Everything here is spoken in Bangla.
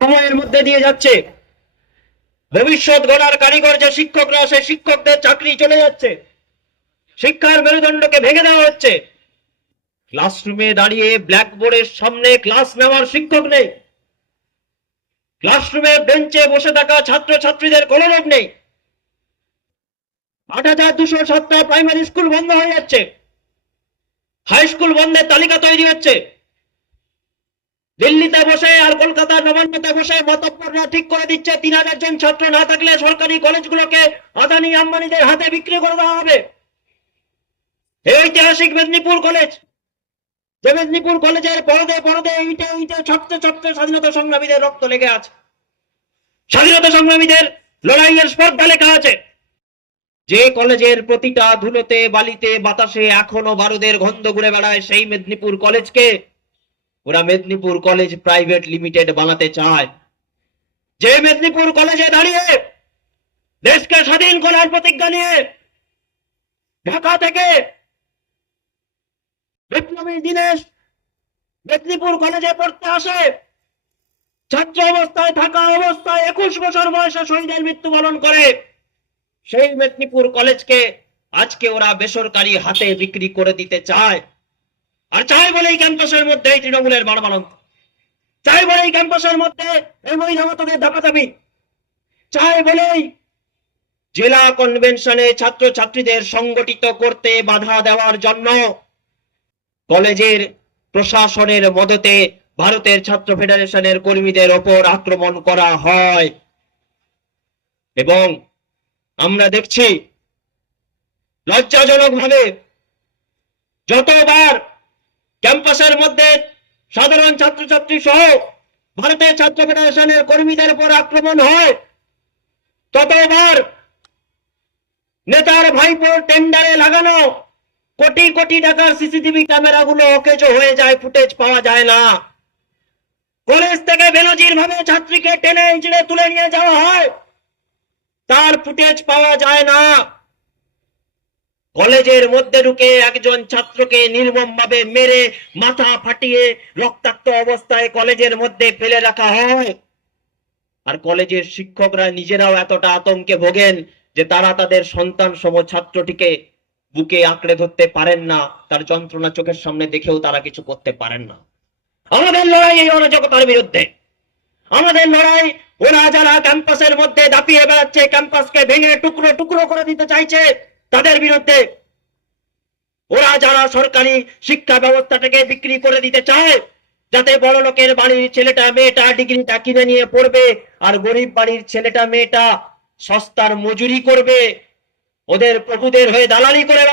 সময়ের মধ্যে দিয়ে যাচ্ছে। ভবিষ্যৎ গড়ার কারিগর যে শিক্ষকরা, সেই শিক্ষকদের চাকরি চলে যাচ্ছে। শিক্ষার মেরুদণ্ডকে ভেঙে দেওয়া হচ্ছে। ক্লাসরুমে দাঁড়িয়ে ব্ল্যাকবোর্ডের সামনে ক্লাস নেওয়ার শিক্ষক নেই। ক্লাসরুমে বেঞ্চে বসে থাকা ছাত্র ছাত্রীদের কোনো লোক নেই। ৮,২০৭টা প্রাইমারি স্কুল বন্ধ হয়ে যাচ্ছে। হাই স্কুল বন্ধের তালিকা তৈরি হচ্ছে। দিল্লিতে বসে আর কলকাতার নবান্নতে বসে মাতব্বররা ঠিক করে দিচ্ছে ৩,০০০ জন ছাত্র না থাকলে সরকারি কলেজগুলোকে আদানি আম্বানিদের হাতে বিক্রি করে দেওয়া হবে। এই ঐতিহাসিক মেদিনীপুর কলেজ, যে মেদিনীপুর কলেজের পরদে পরদে ইটে ইটে ছটতে ছটতে স্বাধীনতা সংগ্রামীদের রক্ত লেগে আছে, স্বাধীনতা সংগ্রামীদের লড়াইয়ের স্পর্ধা লেখা আছে। যে কলেজের প্রতিটা ধুলোতে বালিতে বাতাসে এখনো বারুদের গন্ধ ঘুরে বেড়ায়, সেই মেদিনীপুর কলেজকে ওরা মেদিনীপুর কলেজ প্রাইভেট লিমিটেড বানাতে চায়। যে মেদিনীপুর কলেজে দাঁড়িয়ে দেশকে স্বাধীন করার প্রতিজ্ঞা নিয়ে ঢাকা থেকে বিপ্লবী দিনেশ মেদিনীপুর কলেজে পড়তে আসে, ছাত্র অবস্থায় থাকা অবস্থায় ২১ বছর বয়সে শহীদের মৃত্যুবরণ করে, সেই মেদিনীপুর কলেজকে আজকে ওরা বেসরকারি হাতে বিক্রি করে দিতে চায়। আর চাই বলেই ক্যাম্পাসের মধ্যে তৃণমূলের বাড়বাড়ন্ত, চাই বলেই ক্যাম্পাসের মধ্যে এই মহিলামতদের দাপাদাপি, চাই বলেই জেলা কনভেনশনে ছাত্র ছাত্রীদের সংগঠিত করতে বাধা দেওয়ার জন্য কলেজের প্রশাসনের মদতে ভারতের ছাত্র ফেডারেশনের কর্মীদের ওপর আক্রমণ করা হয়। এবং আমরা দেখছি লজ্জাজনক ভাবে যতবার ক্যাম্পাসের মধ্যে সাধারণ ছাত্রছাত্রী সহ ভারতের ছাত্র ফেডারেশনের কর্মীদের উপর আক্রমণ হয়, ততবার নেতার ভাইপোর টেন্ডারে লাগানো কোটি কোটি টাকার সিসিটিভি ক্যামেরাগুলো অকেজো হয়ে যায়, ফুটেজ পাওয়া যায় না। কলেজ থেকে বেনজির ভাবে ছাত্রীকে টেনে হিঁচড়ে তুলে নিয়ে যাওয়া হয়, তার ফুটেজ পাওয়া যায় না। কলেজের মধ্যে ঢুকে একজন ছাত্রকে নির্মম ভাবে মেরে মাথা ফাটিয়ে রক্তাক্ত অবস্থায় কলেজের মধ্যে ফেলে রাখা হয়। আর কলেজের শিক্ষকরা নিজেরাও এতটা আতঙ্কে ভোগেন যে তারা তাদের সন্তান সম ছাত্রটিকে বুকে আঁকড়ে ধরতে পারেন না, তার যন্ত্রণা চোখের সামনে দেখেও তারা কিছু করতে পারেন না। আমাদের লড়াই এই অরাজকতার বিরুদ্ধে, আমাদের লড়াই ওরা যারা ক্যাম্পাসের মধ্যে দাপিয়ে বেড়াচ্ছে, ক্যাম্পাসকে ভেঙে টুকরো টুকরো করে দিতে চাইছে, তাদের বিরুদ্ধে। ওরা যারা সরকারি শিক্ষা ব্যবস্থাটাকে বিক্রি করে দিতে চায়, যাতে বড় লোকের বাড়ির ছেলেটা মেয়েটা ডিগ্রিটা কিনে নিয়ে পড়বে আর গরিব বাড়ির ছেলেটা মেয়েটা সস্তার মজুরি করবে, ওদের প্রভুদের হয়ে দালালি করে